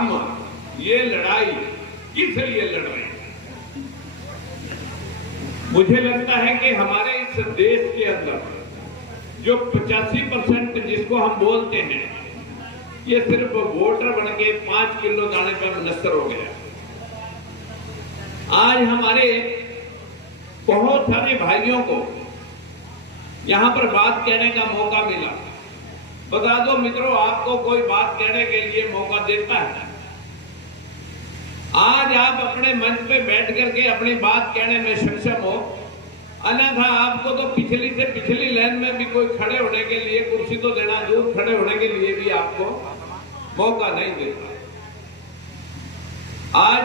हम ये लड़ाई किस लिए लड़ रहे हैं? मुझे लगता है कि हमारे इस देश के अंदर जो 85% जिसको हम बोलते हैं, ये सिर्फ वोटर बन के 5 किलो दाने पर मुनस्सर हो गया। आज हमारे बहुत सारे भाइयों को यहां पर बात कहने का मौका मिला। बता दो मित्रों, आपको कोई बात कहने के लिए मौका देता है? आज आप अपने मंच पे बैठ करके अपनी बात कहने में सक्षम हो, अन्यथा आपको तो पिछली से पिछली लाइन में भी कोई खड़े होने के लिए, कुर्सी तो देना दूर, खड़े होने के लिए भी आपको मौका नहीं देता। आज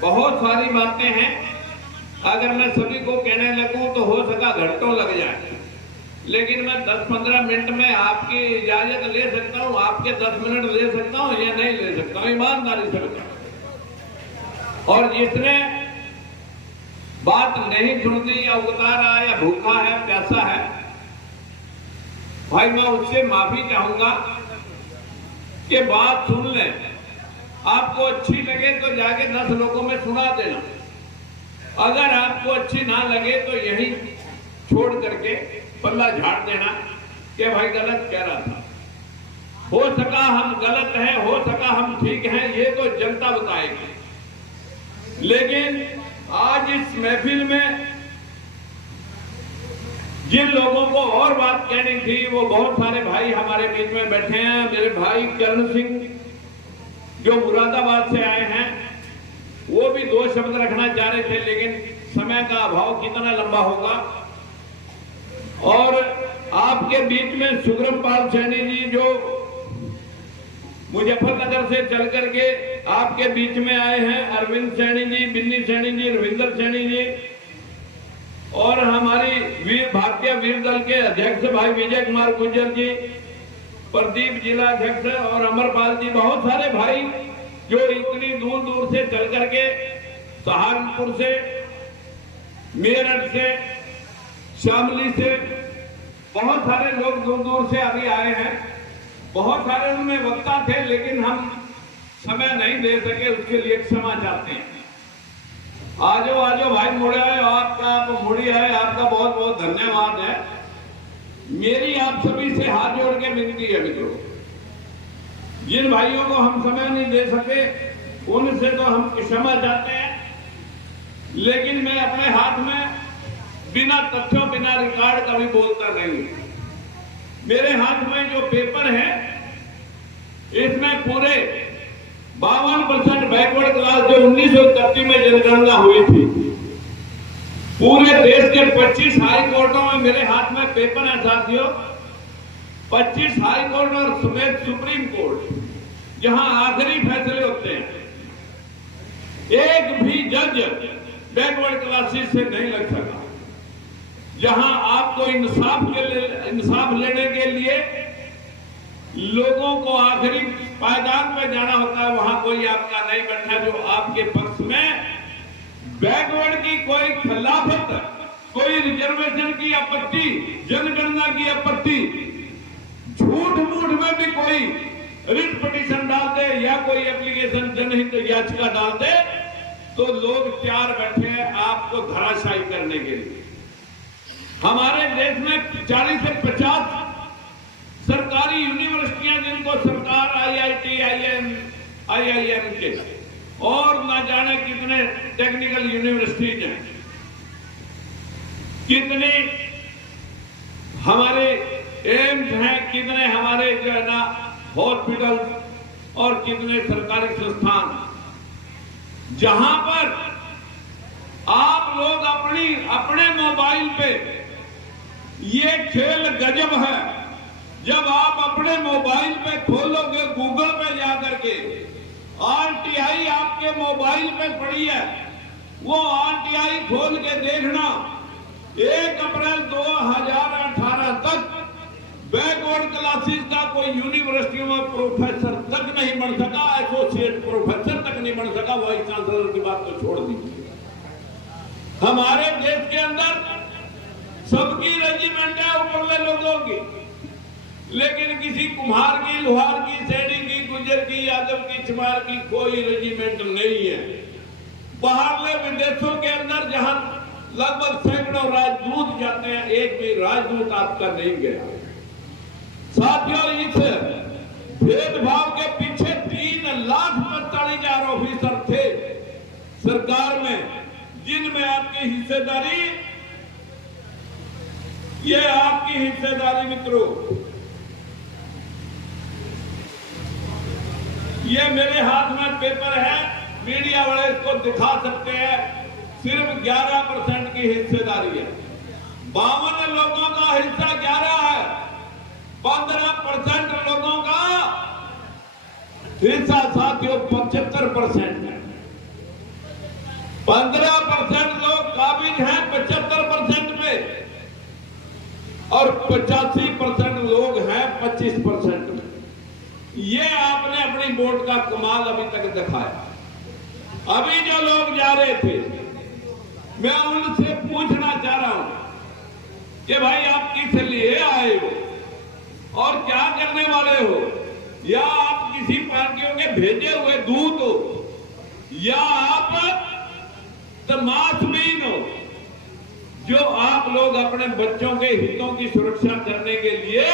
बहुत सारी बातें हैं, अगर मैं सभी को कहने लगूं तो हो सका घंटों लग जाए, लेकिन मैं 10-15 मिनट में आपकी इजाजत ले सकता हूं, आपके 10 मिनट ले सकता हूं या नहीं ले सकता हूं, ईमानदारी से बताऊं। और जिसने बात नहीं सुनती या उगता रहा या भूखा है, प्यासा है, भाई मैं उससे माफी चाहूंगा कि बात सुन ले। आपको अच्छी लगे तो जाके 10 लोगों में सुना देना, अगर आपको अच्छी ना लगे तो यही छोड़ करके पल्ला झाड़ देना कि भाई गलत कह रहा था। हो सका हम गलत हैं, हो सका हम ठीक हैं, ये तो जनता बताएगी। लेकिन आज इस महफिल में जिन लोगों को और बात कहनी थी, वो बहुत सारे भाई हमारे बीच में बैठे हैं। मेरे भाई करण सिंह जो मुरादाबाद से आए हैं, वो भी 2 शब्द रखना चाह रहे थे, लेकिन समय का अभाव कितना लंबा होगा। और आपके बीच में सुग्रम पाल सैनी जी जो मुजफ्फरनगर से चल करके आपके बीच में आए हैं, अरविंद सैनी जी, बिन्नी सैनी जी, रविंदर सैनी जी, और हमारी भारतीय वीर दल के अध्यक्ष भाई विजय कुमार गुर्जर जी, प्रदीप जिला अध्यक्ष और अमरपाल जी, बहुत सारे भाई जो इतनी दूर दूर से चल करके सहारनपुर से, मेरठ से, शामली से, बहुत सारे लोग दूर दूर से अभी आए हैं। बहुत सारे उनमें वक्ता थे, लेकिन हम समय नहीं दे सके, उसके लिए क्षमा चाहते हैं। आजो आजो भाई मुड़े आए, आपका आप मुड़ी आए, आपका बहुत बहुत धन्यवाद है। मेरी आप सभी से हाथ जोड़ के विनती है मित्रों, जिन भाइयों को हम समय नहीं दे सके उनसे तो हम क्षमा चाहते हैं, लेकिन मैं अपने हाथ में बिना तथ्यों, बिना रिकॉर्ड कभी बोलता नहीं। मेरे हाथ में जो पेपर है, इसमें पूरे 52% बैकवर्ड क्लास जो 1931 में जनगणना हुई थी, पूरे देश के 25 हाई कोर्टों में मेरे हाथ में पेपर है साथियों। 25 हाई कोर्ट और सुप्रीम कोर्ट, जहां आखिरी फैसले होते हैं, एक भी जज बैकवर्ड क्लासेस से नहीं लग सका। जहां आपको इंसाफ लेने के लिए लोगों को आखिरी पायदान पे जाना होता है, वहां कोई आपका नहीं बैठा जो आपके पक्ष में बैकवर्ड की कोई खिलाफत, कोई रिजर्वेशन की आपत्ति, जनगणना की आपत्ति, झूठ मूठ में भी कोई रिट पिटीशन डाल दे या कोई एप्लीकेशन जनहित याचिका डाल दे, तो लोग तैयार बैठे हैं आपको धराशायी करने के लिए। हमारे देश में 40 से 50 सरकारी यूनिवर्सिटियां, जिनको सरकार IIT, IIM के और न जाने कितने टेक्निकल यूनिवर्सिटीज हैं, कितने हमारे एम्स हैं, कितने हमारे जो है ना हॉस्पिटल और कितने सरकारी संस्थान, जहां पर आप लोग अपने मोबाइल पे, ये खेल गजब है, जब आप अपने मोबाइल पे खोलोगे, गूगल पे जाकर के RTI आपके मोबाइल पे पड़ी है, वो RTI खोल के देखना, 1 अप्रैल 2018 तक बैकवर्ड क्लासेस का कोई यूनिवर्सिटियों में प्रोफेसर तक नहीं बन सका, एसोसिएट प्रोफेसर तक नहीं बन सका। वाइस चांसलर की बात तो छोड़ दीजिए। हमारे देश के अंदर सबकी रेजिमेंट है ऊपरले लोगों की, लेकिन किसी कुम्हार की, लोहार की, सैनी की, गुर्जर की, यादव की, चमार की कोई रेजिमेंट नहीं है। बाहरले विदेशों के अंदर जहां लगभग सैकड़ों राजदूत जाते हैं, एक भी राजदूत आपका नहीं गया। साथियों, इस भेदभाव के पीछे 3,45,000 ऑफिसर थे सरकार में, जिनमें आपकी हिस्सेदारी, ये आपकी हिस्सेदारी मित्रों, ये मेरे हाथ में पेपर है, मीडिया वाले इसको दिखा सकते हैं, सिर्फ 11% की हिस्सेदारी है। 52 लोगों का हिस्सा 11 है, 15% लोगों का हिस्सा साथियों 75% है। 15% लोग काबिज हैं 75% में, और 85% लोग हैं 25% में। ये आपने अपनी वोट का कमाल अभी तक दिखाया। अभी जो लोग जा रहे थे, मैं उनसे पूछना चाह रहा हूं कि भाई आप किस लिए आए हो और क्या करने वाले हो? या आप किसी पार्टियों के भेजे हुए दूत हो, या आप तमाशबीन हो, जो आप लोग अपने बच्चों के हितों की सुरक्षा करने के लिए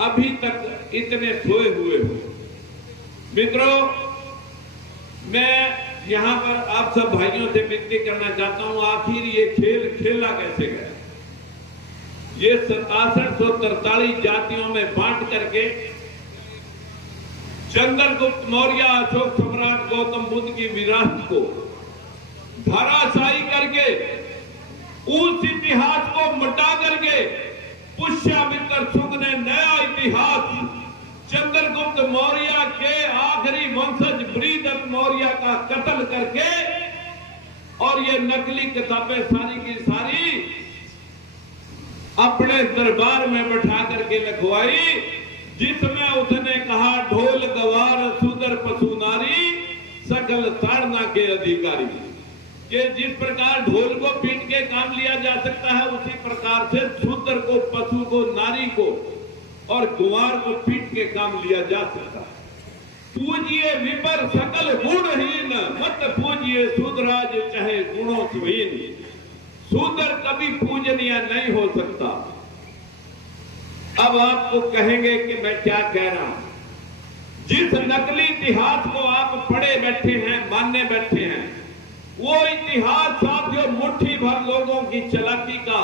अभी तक इतने सोए हुए हो? मित्रों, मैं यहां पर आप सब भाइयों से विनती करना चाहता हूं, आखिर ये खेल खेला कैसे गया? ये 6743 जातियों में बांट करके चंद्रगुप्त मौर्य, अशोक सम्राट, गौतम बुद्ध की विरासत को धराशायी करके, उस इतिहास को मिटा करके पुष्यमित्र शुंग ने नया इतिहास चंद्रगुप्त मौर्य के आखिरी वंशज बृहदत्त मौर्य का कत्ल करके, और ये नकली किताबें सारी की सारी अपने दरबार में बैठा करके लिखवाई, जिसमें उसने कहा ढोल गवार सुदर पशु नारी सकल ताड़ना के अधिकारी, कि जिस प्रकार ढोल को पीट के काम लिया जा सकता है, उसी प्रकार से शूद्र को, पशु को, नारी को और कुंवार को पीट के काम लिया जा सकता है। पूजिए विपर सकल गुणहीन, मत पूजिए शूद्राज चाहे गुणों सुहीन। शूद्र कभी पूजनीय नहीं हो सकता। अब आपको कहेंगे कि मैं क्या कह रहा हूं? जिस नकली इतिहास को आप पढ़े बैठे हैं, मानने बैठे हैं, वो इतिहास साथियों मुट्ठी भर लोगों की चालाकी का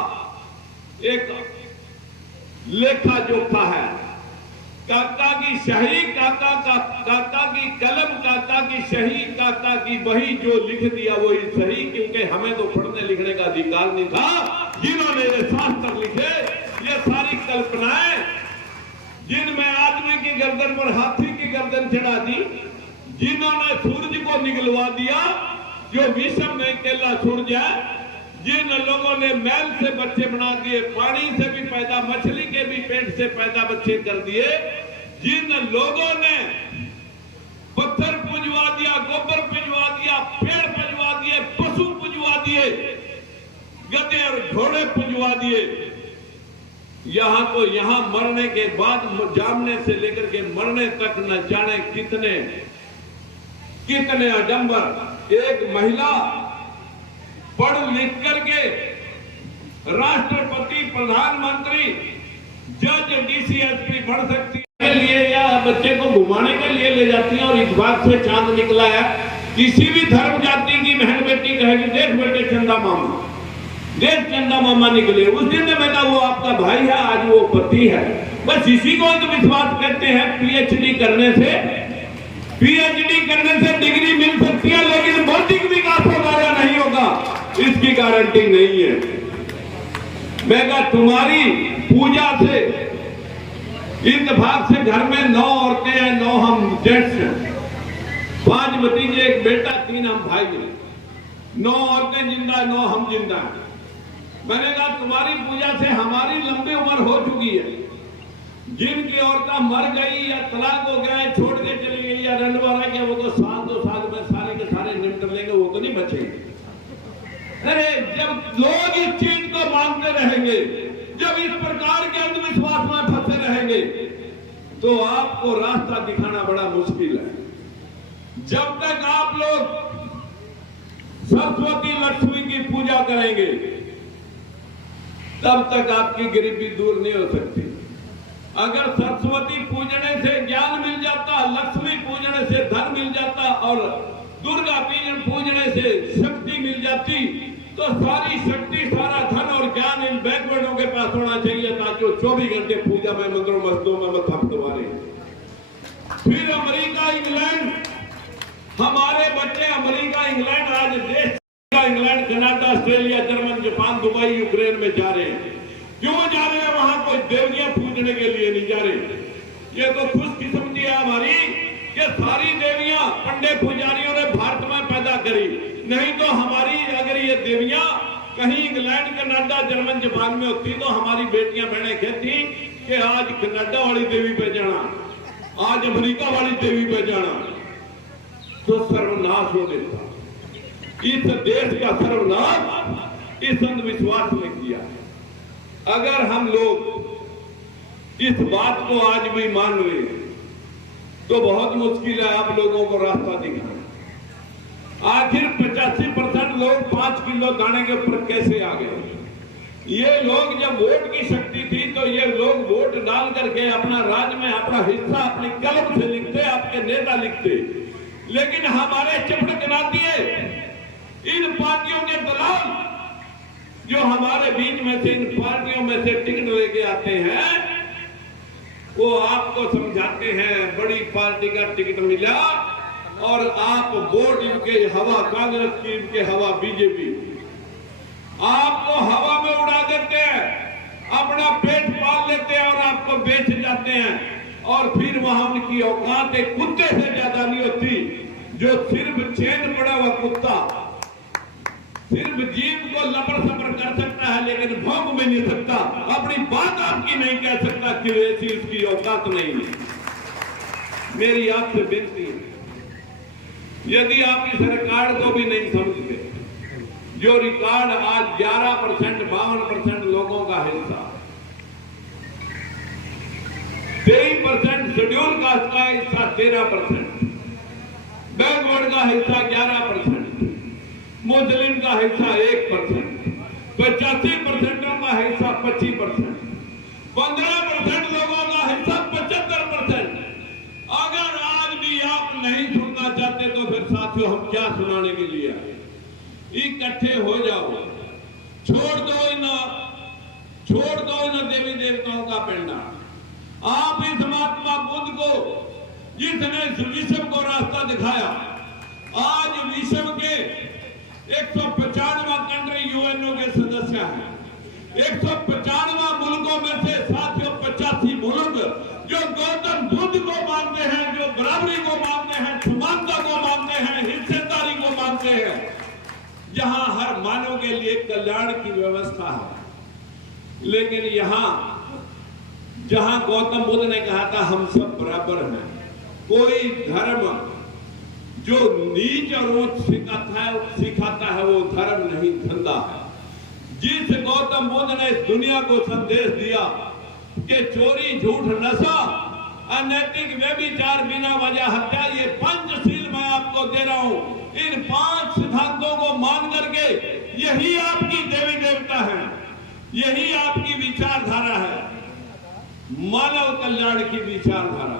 एक लेखा जोखा है। काका की शाही, काका की कलम, काका की शाही, काका की वही जो लिख दिया वही सही, क्योंकि हमें तो पढ़ने लिखने का अधिकार नहीं था। जिन्होंने ये शास्त्र लिखे, ये सारी कल्पनाएं, जिनमें आदमी की गर्दन पर हाथी की गर्दन चढ़ा दी, जिन्होंने सूरज को निगलवा दिया जो विषम में केला सूरज है, जिन लोगों ने मैल से बच्चे बना दिए, पानी से भी पैदा, मछली के भी पेट से पैदा बच्चे कर दिए, जिन लोगों ने पत्थर पुजवा दिया, गोबर पुजवा दिया, पेड़ पुजवा दिए, पशु पुजवा दिए, गधे और घोड़े पुजवा दिए, यहां तो यहां मरने के बाद, जामने से लेकर के मरने तक न जाने कितने अडंबर। एक महिला पढ़ लिख करके राष्ट्रपति, प्रधानमंत्री, जज, डीसीएसपी बन सकती है लिए, या बच्चे को घुमाने के लिए ले जाती है, और इस बात से चांद निकला है। किसी भी धर्म जाति की बहन बेटी कहेगी देख बेटे चंदा मामा, देख चंदा मामा निकले, उस दिन ने बेटा वो आपका भाई है, आज वो पति है। बस इसी को तो विश्वास करते हैं। पीएचडी करने से डिग्री मिल सकती है, लेकिन बौद्धिक विकास होगा या नहीं होगा, इसकी गारंटी नहीं है। मैं कहा तुम्हारी पूजा से, इत्तेफाक से घर में 9 औरतें हैं, 9 हम जेंट्स हैं, 5 भतीजे, 1 बेटा, 3 हम भाई हैं, 9 औरतें जिंदा, 9 हम जिंदा हैं। मैंने कहा तुम्हारी पूजा से हमारी लंबी उम्र हो चुकी है। जिनकी औरतें मर गई या तलाक हो गया, छोड़ के चली गई या रंडवारा गया, वो तो 1-2 साल में सारे के सारे निपट लेंगे, वो तो नहीं बचेंगे। अरे जब लोग इस चीज को मानते रहेंगे, जब इस प्रकार के अंधविश्वास में फंसे रहेंगे, तो आपको रास्ता दिखाना बड़ा मुश्किल है। जब तक आप लोग सरस्वती लक्ष्मी की पूजा करेंगे तब तक आपकी गरीबी दूर नहीं हो सकती। अगर सरस्वती पूजने से ज्ञान मिल जाता, लक्ष्मी पूजने से धन मिल जाता और दुर्गा पूजने से शक्ति मिल जाती, तो सारी शक्ति, सारा धन और ज्ञान इन बैकवर्डों के पास होना चाहिए ताकि वो 24 घंटे पूजा में, मंदिरों मस्जिदों में मत हफ्तवारे। फिर अमेरिका, इंग्लैंड, हमारे बच्चे अमेरिका, इंग्लैंड, आज देश England, Canada, Australia, German, Japan, Dubai, Ukraine में जा रहे हैं। क्यों जा रहे हैं? वहां कोई देवियां पूजने के लिए नहीं जा रहे। ये तो खुशकिस्मती है हमारी कि सारी देवियां पंडित पुजारियों ने भारत में पैदा करी, नहीं तो हमारी अगर ये देवियां कहीं इंग्लैंड, कनाडा, जर्मन, जापान में होती तो हमारी बेटियां बहनें कहती कि आज कनाडा वाली देवी पे जाना, आज अमेरिका वाली देवी पे जाना, तो सर्वनाश हो देता। इस देश का सर्वनाश इस अंधविश्वास ने किया है। अगर हम लोग इस बात को आज भी मान ले तो बहुत मुश्किल है आप लोगों को रास्ता दिखाना। आखिर 85% लोग 5 किलो दाने के ऊपर कैसे आ गए? ये लोग जब वोट की शक्ति थी तो ये लोग वोट डाल करके अपना राज्य में अपना हिस्सा अपनी कलम से लिखते, आपके नेता लिखते, लेकिन हमारे चपड़ बना दिए इन पार्टियों के दलाल जो हमारे बीच में से, इन पार्टियों में से टिकट लेके आते हैं। वो आपको समझाते हैं बड़ी पार्टी का टिकट मिला और आप वोट इनके हवा, कांग्रेस की इनके हवा, बीजेपी, आपको हवा में उड़ा देते हैं, अपना पेट पाल लेते हैं और आपको बेच जाते हैं। और फिर वहां उनकी औकात एक कुत्ते से ज्यादा नहीं होती, जो सिर्फ चैन पड़ा हुआ कुत्ता सिर्फ जीव को लपड़ सपड़ कर सकता है लेकिन भौंक में नहीं सकता, अपनी बात आपकी नहीं कह सकता कि ऐसी उसकी औकात नहीं है। मेरी आपसे बेनती है, यदि आप इस रिकॉर्ड को भी नहीं समझते, जो रिकॉर्ड आज 11%, 52% लोगों का हिस्सा, 23% शेड्यूल कास्ट का हिस्सा, 13% बैकवर्ड का हिस्सा, 11% मुस्लिम का हिस्सा, 1%, 85% का हिस्सा, 25%, 15% लोगों का हिस्सा, 75%। अगर आज भी आप नहीं सुनना चाहते तो फिर साथियों हम क्या सुनाने के लिए आए? इकट्ठे हो जाओ, छोड़ दो इन देवी देवताओं का पेंडा। आप इस महात्मा बुद्ध को, जिसने विश्व को रास्ता दिखाया, आज विश्व के 195 कंट्री यूएनओ के सदस्य हैं। 195 मुल्कों में से साथियों 85 मुल्क जो गौतम बुद्ध को मानते हैं, जो बराबरी को मानते हैं, समानता को मानते हैं, हिस्सेदारी को मानते हैं, जहां हर मानव के लिए कल्याण की व्यवस्था है। लेकिन यहां जहां गौतम बुद्ध ने कहा था हम सब बराबर हैं, कोई धर्म जो नीच और ऊंच सिखाता है वो धर्म नहीं, धंधा है। जिस गौतम बुद्ध ने इस दुनिया को संदेश दिया कि चोरी, झूठ, नशा, अनैतिक व्यभिचार, बिना वजह हत्या, ये पंचशील मैं आपको दे रहा हूं, इन 5 सिद्धांतों को मान करके यही आपकी देवी देवता है, यही आपकी विचारधारा है, मानव कल्याण की विचारधारा,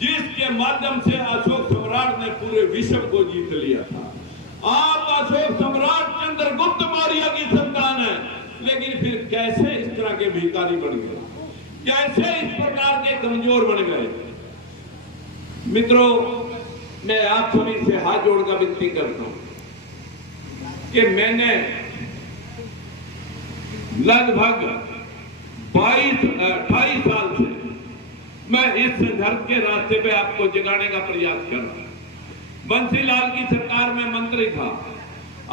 जिसके माध्यम से अशोक सम्राट ने पूरे विश्व को जीत लिया था। आप अशोक सम्राट चंद्रगुप्त मौर्य की संतान है, लेकिन फिर कैसे इस तरह के भिखारी बन गए, कैसे इस प्रकार के कमजोर बन गए? मित्रों, मैं आप सभी से हाथ जोड़कर विनती करता हूं कि मैंने लगभग 28 साल से मैं इस संघर्ष के रास्ते पे आपको जगाने का प्रयास कर रहा हूं। बंसीलाल की सरकार में मंत्री था,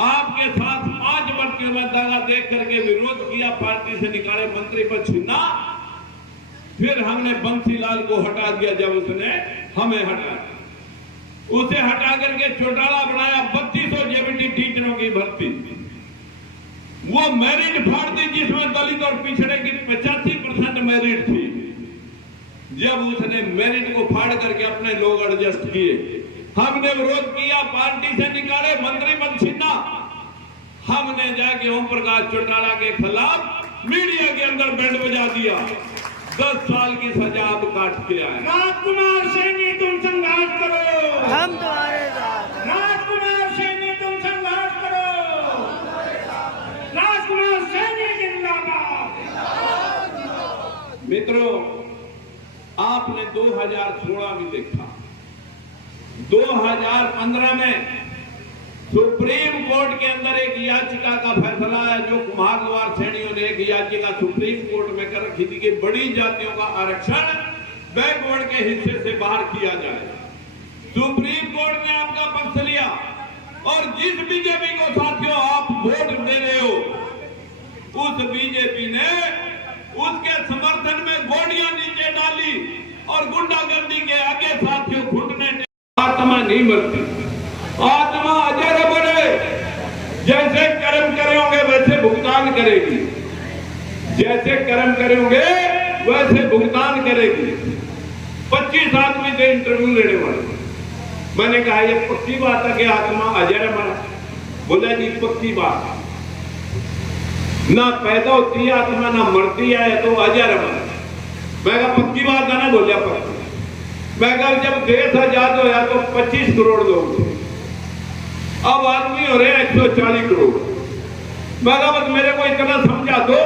आपके साथ 5 वर्ष में दगा देख करके विरोध किया, पार्टी से निकाले, मंत्री पर छीना, फिर हमने बंसीलाल को हटा दिया। जब उसने हमें हटाया, उसे हटा करके चौटाला बनाया, 3200 जेबीटी टीचरों की भर्ती, वो मेरिट फाड़ दी जिसमें दलित और पिछड़े की 85% मेरिट थी। जब उसने मेरिट को फाड़ करके अपने लोग एडजस्ट किए, हमने विरोध किया, पार्टी से निकाले, मंत्री पद छीना। हमने जाके ओम प्रकाश चौटाला के खिलाफ मीडिया के अंदर बैंड बजा दिया। 10 साल की सजा अब काट के आए। राजकुमार सैनी तुम संघर्ष करो, हम तुम्हारे साथ। राजकुमार सैनी तुम संघर्ष करो, राजकुमार सैनी जिंदाबाद। मित्रों, आपने 2016 भी देखा, 2015 में सुप्रीम कोर्ट के अंदर एक याचिका का फैसला है, जो कुम्हार श्रेणियों ने एक याचिका सुप्रीम कोर्ट में कर रखी थी कि बड़ी जातियों का आरक्षण बैकवर्ड के हिस्से से बाहर किया जाए। सुप्रीम कोर्ट ने आपका पक्ष लिया और जिस बीजेपी को साथियों आप वोट दे रहे हो, उस बीजेपी ने उसके समर्थन में गोलियां नीचे डाली और गुंडागर्दी के आगे साथियों घुटने। आत्मा नहीं मरती, आत्मा अजर बने। जैसे कर्म करोगे वैसे भुगतान करेगी, जैसे कर्म करोगे वैसे भुगतान करेगी। 25 आदमी थे इंटरव्यू लेने वाले। मैंने कहा ये पक्की बात है कि आत्मा अजर बना? बोला जी पक्की बात, ना पैदा होती है आत्मा, ना मरती है, तो अजर बना। मैं कहा पक्की बात है ना? बोलिया पक्की। मैं कहा जब देश आजाद होया तो 25 करोड़ लोग थे, अब आदमी हो रहे हैं 140 करोड़। मैं कहा बस मेरे को इतना समझा दो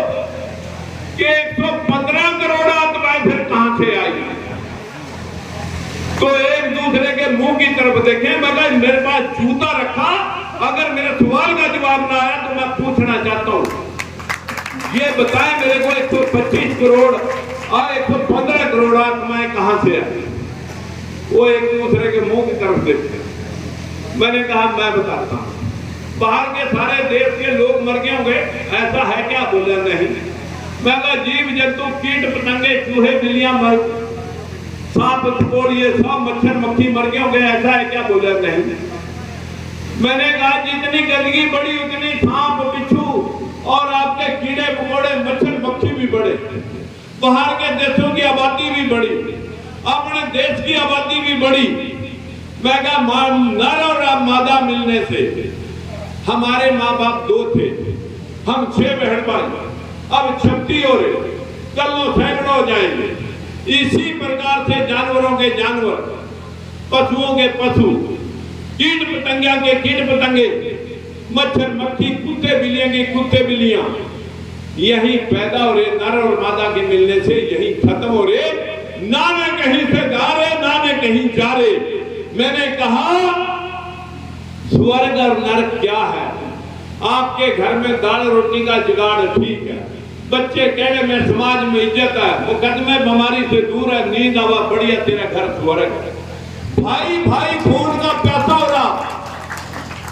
कि 115 करोड़ आत्माएं फिर कहां से आई? तो एक दूसरे के मुंह की तरफ देखें। मैं कहा मेरे पास जूता रखा, अगर मेरे सवाल का जवाब ना आया तो मैं पूछना चाहता हूं, ये बताएं मेरे को 125 करोड़ और 115 करोड़ आत्माएं कहां से आई? वो एक दूसरे के मुंह की तरफ देखते। मैंने कहा मैं बताता हूं, बाहर के सारे देश के लोग मर गए होंगे, ऐसा है क्या? बोला नहीं। मैं कहा जीव जंतु, कीट पतंगे, चूहे बिल्लियां मर, सांप ये सब मच्छर मक्खी मर गए होंगे, ऐसा है क्या? बोला नहीं। मैंने कहा जितनी गंदगी बढ़ी उतनी सांप बिच्छू और आपके कीड़े मकोड़े मच्छर मक्खी भी बढ़े, बाहर के देशों की आबादी भी बढ़ी, अपने देश की आबादी भी बढ़ी। मैं कहा नर और मादा मिलने से, हमारे माँ बाप 2 थे, हम 6 बहन भाई, अब 36 हो रहे, कल 100 हो जाएंगे। इसी प्रकार से जानवरों के जानवर, पशुओं के पशु, कीट पतंगिया के कीट पतंगे, मच्छर मक्खी, कुत्ते बिल्लियां के कुत्ते बिल्लियां, यही पैदा हो रहे। नर और मादा के मिलने से यही खत्म हो रहे, ना ने कहीं से गा रहे, ना ने कहीं जा रहे। मैंने कहा स्वर्ग और नरक क्या है? आपके घर में दाल रोटी का जुगाड़ ठीक है, बच्चे कह रहे में समाज में इज्जत है, मुकदमे बीमारी से दूर है, नींद आवा बढ़िया, तेरा घर स्वर्ग है। भाई भाई खून का पैसा हो रहा,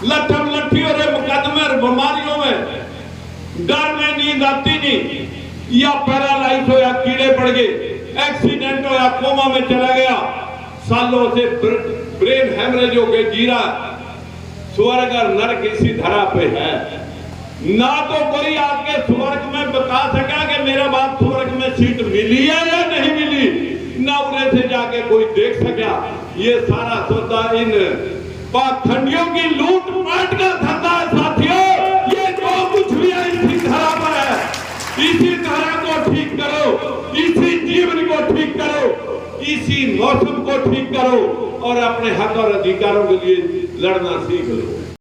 लठम लट्ठी हो रहे, मुकदमे बीमारियों में, डर में नींद आती नहीं, या पैरालाइज हो या कीड़े पड़ गए, एक्सीडेंट हो या कोमा में चला गया, सालों से ब्रेन हेमरेज हो गए, जीरा। स्वर्ग और नरक इसी धरा पे है। ना तो कोई आपके स्वर्ग में बता सका कि मेरा बाप स्वर्ग में सीट मिली है या नहीं मिली, ना उन्हें से जाके कोई देख सका। ये सारा सौदा इन पाखंडियों की लूट पाट का धंधा है साथियों। ये जो कुछ भी है इसी धरा पर है, इसी धरा को ठीक करो, इसी जीवन को ठीक करो, इसी मौसम को ठीक करो और अपने हक और अधिकारों के लिए लड़ना सीख लो।